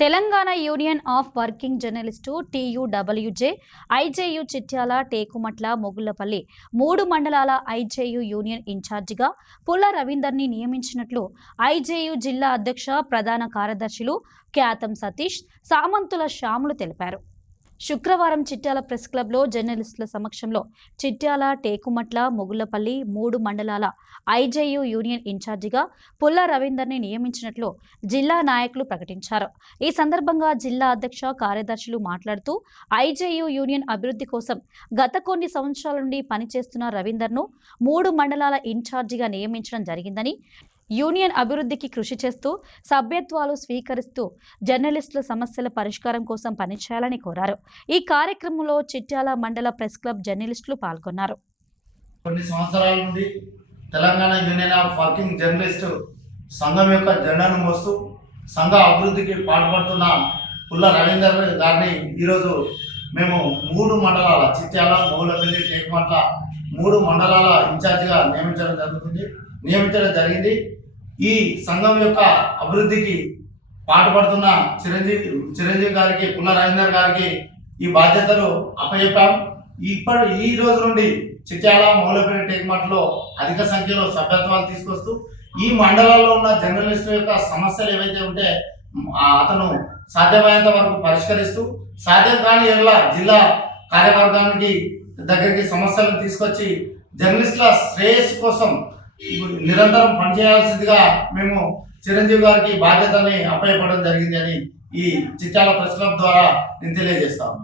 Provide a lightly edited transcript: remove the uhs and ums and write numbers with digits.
Telangana union of working journalist TUWJ IJU Chityal Tekumatla Mogullapalli 3 మండలాల IJU union ఇన్ఛార్జిగా పుల్ల రవీందర్ని నియమించినట్లు ఐజేయు జిల్లా అధ్యక్ష ప్రధాన కార్యదర్శులు క్యాతం సతీష్ సామంతుల శ్యాములు తెలిపారు. శుక్రవారం చిట్యాల ప్రెస్ క్లబ్లో జర్నలిస్టుల సమక్షంలో చిట్యాల టేకుమట్ల మొగుళ్లపల్లి 3 మండలాల ఐజేయు యూనియన్ ఇన్ఛార్జిగా పుల్ల రవీందర్ని నియమించినట్లు జిల్లా నాయకులు ప్రకటించారు. ఈ సందర్భంగా జిల్లా అధ్యక్ష కార్యదర్శులు మాట్లాడుతూ ఐజేయు యూనియన్ అభివృద్ధి కోసం గత కొన్ని సంవత్సరాల నుండి పనిచేస్తున్న రవీందర్ను 3 మండలాల ఇన్ఛార్జిగా నియమించడం జరిగిందని, యూనియన్ అభివృద్ధికి కృషి చేస్తూ సభ్యత్వాలు స్వీకరిస్తూ జర్నలిస్టుల సమస్యల పరిష్కారం కోసం పనిచేయాలని కోరారు. ఈ కార్యక్రమంలో చిట్యాల మండల ప్రెస్ క్లబ్ జర్నలిస్టులు పాల్గొన్నారు. కొన్ని సంవత్సరాల నుండి Telangana union of working journalist సంఘం యొక్క జెండాను మోస్తూ సంఘ అభివృద్ధికి పాటుపడుతున్న పుల్ల రవీందర్ గారిని ఈరోజు మేము 3 మండలాల చిట్యాల, మొగుళ్లపల్లి, టేకుమట్ల 3 మండలాల ఇన్ఛార్జిగా నియమించడం జరిగింది. ఈ సంఘం యొక్క అభివృద్ధికి పాటుపడుతున్న చిరంజీవి గారికి, పుల్ల రవీందర్ గారికి ఈ బాధ్యతలు అప్పచెప్పాం. ఈ రోజు నుండి చిట్యాల, మొగుళ్లపల్లి, టేకుమట్లో అధిక సంఖ్యలో సభ్యత్వాలు తీసుకొస్తూ ఈ మండలాల్లో ఉన్న జర్నలిస్టుల యొక్క సమస్యలు ఏవైతే ఉంటే అతను సాధ్యమైనంత వరకు పరిష్కరిస్తూ, సాధ్యం కాని జిల్లా కార్యవర్గానికి దగ్గరికి సమస్యలను తీసుకొచ్చి జర్నలిస్టుల శ్రేయస్సు కోసం నిరంతరం పనిచేయాల్సిందిగా మేము చిరంజీవి గారికి బాధ్యతల్ని అప్పచెప్పడం జరిగింది అని ఈ చిట్యాల ప్రెస్ క్లబ్ ద్వారా నేను తెలియజేస్తాను.